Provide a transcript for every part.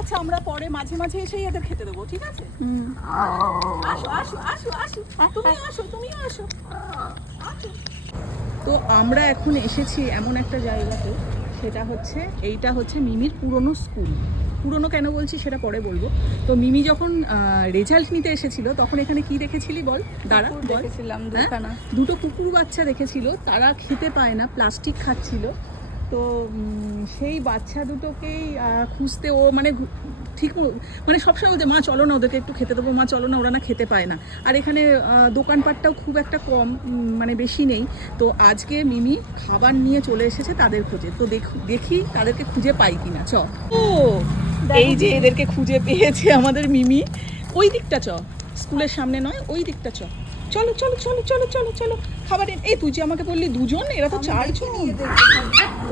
আচ্ছা আমরা পরে মাঝে মাঝে এসেই এদের খেতে দেবো, ঠিক আছে? আসো আসো আসো আসো, তুমিও আসো তুমিও আসো আসো। তো আমরা এখন এসেছি এমন একটা জায়গাতে, সেটা হচ্ছে এইটা হচ্ছে মিমির পুরনো স্কুল। পুরনো কেন বলছি সেটা পরে বলবো। তো মিমি যখন রেজাল্ট নিতে এসেছিল তখন এখানে কি দেখেছিলি বল? দাঁড়া বল। দেখেছিলাম দুটো কুকুর বাচ্চা দেখেছিল, তারা খেতে পায় না, প্লাস্টিক খাচ্ছিল। তো সেই বাচ্চা দুটোকেই খুঁজতে ও মানে ঠিক মানে সবসময় বলতে মা চলো না ওদেরকে একটু খেতে দেবো, মা চলো না, ওরা না খেতে পায় না। আর এখানে দোকানপাটটাও খুব একটা কম, মানে বেশি নেই। তো আজকে মিমি খাবার নিয়ে চলে এসেছে তাদের খোঁজে। তো দেখি তাদেরকে খুঁজে পাই কিনা। চ ও এই যে এদেরকে খুঁজে পেয়েছে আমাদের মিমি। ওই দিকটা চ, স্কুলের সামনে নয়, ওই দিকটা চ। চলো চলো চলো চলো চলো চলো খাবার এই তুই যে আমাকে বললি দুজন, এরা তো চারজন।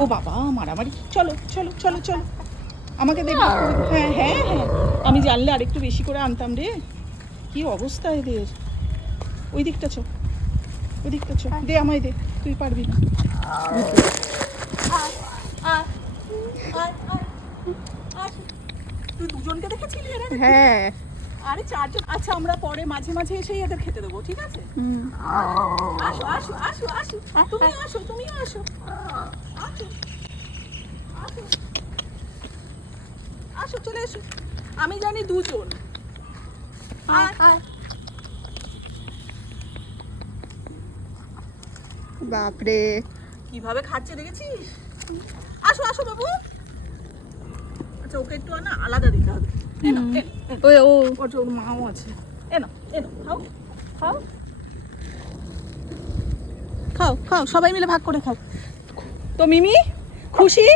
ও বাবা মারামারি, চলো চলো চলো চলো আমাকে দেবে। হ্যাঁ হ্যাঁ হ্যাঁ, আমি জানলে আরেকটু বেশি করে আনতাম রে। কি অবস্থা এদের। ওই দিকটা চ, ওই দিকটা চ, দে আমায় দে, তুই পারবি না। তুই দুজনকে দেখেছিলি? হ্যাঁ আরে চারজন। আচ্ছা আমরা পরে মাঝে মাঝে এসেই এদের খেতে দেবো, ঠিক আছে? আসো আসো আসো আসো, তুমিও আসো তুমিও আসো আসো আসো আসো, চলে এসো। আমি জানি দুজন। বাপরে কিভাবে খাচ্ছে দেখেছিস? আসো আসো বাবু। আচ্ছা ওকে একটু না আলাদা দিতে হবে। এনো ওই ও ওর মাও আছে। এনো এনো খাও খাও খাও খাও, সবাই মিলে ভাগ করে খাও। তো মিমি খুশি?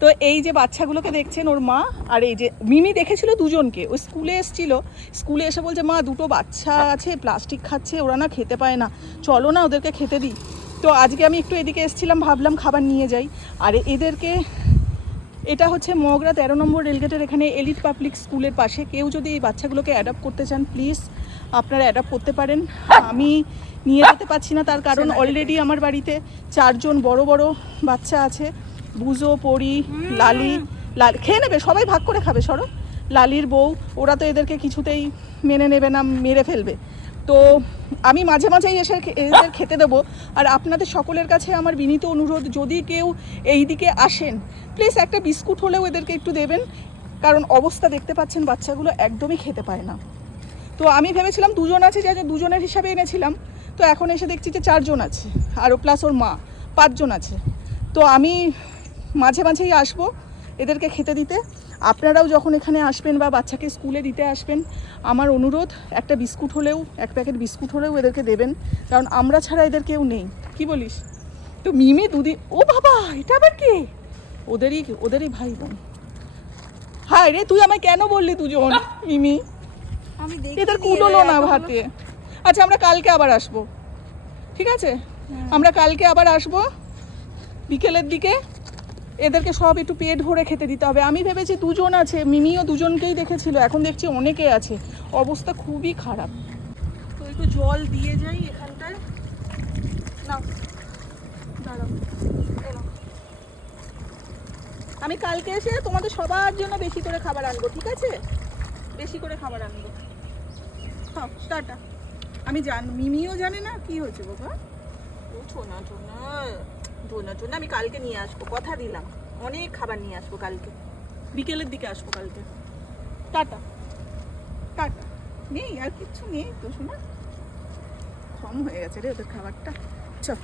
তো এই যে বাচ্চাগুলোকে দেখছেন ওর মা, আর এই যে মিমি দেখেছিল দুজনকে, ও স্কুলে এসেছিল, স্কুলে এসে বলছে মা দুটো বাচ্চা আছে প্লাস্টিক খাচ্ছে, ওরা না খেতে পায় না, চলো না ওদেরকে খেতে দিই। তো আজকে আমি একটু এদিকে এসেছিলাম, ভাবলাম খাবার নিয়ে যাই। আর এদেরকে, এটা হচ্ছে মগরা 13 নম্বর রেলগেটের এখানে এলিট পাবলিক স্কুলের পাশে। কেউ যদি এই বাচ্চাগুলোকে অ্যাডাপ্ট করতে চান প্লিজ আপনারা অ্যাডাপ্ট করতে পারেন। আমি নিয়ে যেতে পারছি না, তার কারণ অলরেডি আমার বাড়িতে চারজন বড় বড় বাচ্চা আছে। বুজো, পরি, লালি, খেয়ে নেবে সবাই, ভাগ করে খাবে। সরো, লালির বউ, ওরা তো এদেরকে কিছুতেই মেনে নেবে না, মেরে ফেলবে। তো আমি মাঝে মাঝেই এসে এদের খেতে দেবো। আর আপনাদের সকলের কাছে আমার বিনীত অনুরোধ, যদি কেউ এই দিকে আসেন প্লিজ একটা বিস্কুট হলেও এদেরকে একটু দেবেন, কারণ অবস্থা দেখতে পাচ্ছেন বাচ্চাগুলো একদমই খেতে পায় না। তো আমি ভেবেছিলাম দুজন আছে, যে দুজনের হিসাবে এনেছিলাম, তো এখন এসে দেখছি যে চারজন আছে, আরও প্লাস ওর মা, পাঁচজন আছে। তো আমি মাঝে মাঝেই আসবো এদেরকে খেতে দিতে। আপনারাও যখন এখানে আসবেন বা বাচ্চাকে স্কুলে দিতে আসবেন, আমার অনুরোধ একটা বিস্কুট হলেও, এক প্যাকেট বিস্কুট হলেও এদেরকে দেবেন, কারণ আমরা ছাড়া এদের কেউ নেই। কি বলিস? তো মিমি দুদিন, ও বাবা এটা আবার কে? ওদেরই ভাই বোন। হায় রে, তুই আমায় কেন বললি দুজন? মিমি আমি এদের কুলোলো না ভাতে। আচ্ছা আমরা কালকে আবার আসবো, ঠিক আছে? আমরা কালকে আবার আসবো বিকেলের দিকে, এদেরকে সব একটু পেট ভরে খেতে দিতে হবে। আমি ভেবেছি দুজন আছে, মিমিও দুজনকেই দেখেছিল, এখন দেখছি অনেকে আছে, অবস্থা খুবই খারাপ। তো একটু জল দিয়ে যাই এখানটায়। নাও দাঁড়াও, আমি কালকে এসে তোমাদের সবার জন্য বেশি করে খাবার আনবো, ঠিক আছে? বেশি করে খাবার আনবো। খাও, টাটা। আমি মিমিও জানে না কি হয়েছে বাবা। ও ছোনা ছোনা ছোনা ছোনা, আমি কালকে নিয়ে আসবো, কথা দিলাম, অনেক খাবার নিয়ে আসবো কালকে, বিকেলের দিকে আসবো কালকে। Tata tata. নেই আর কিচ্ছু নেই তো শোনা, কম হয়ে গেছে রে ওদের খাবারটা। চল।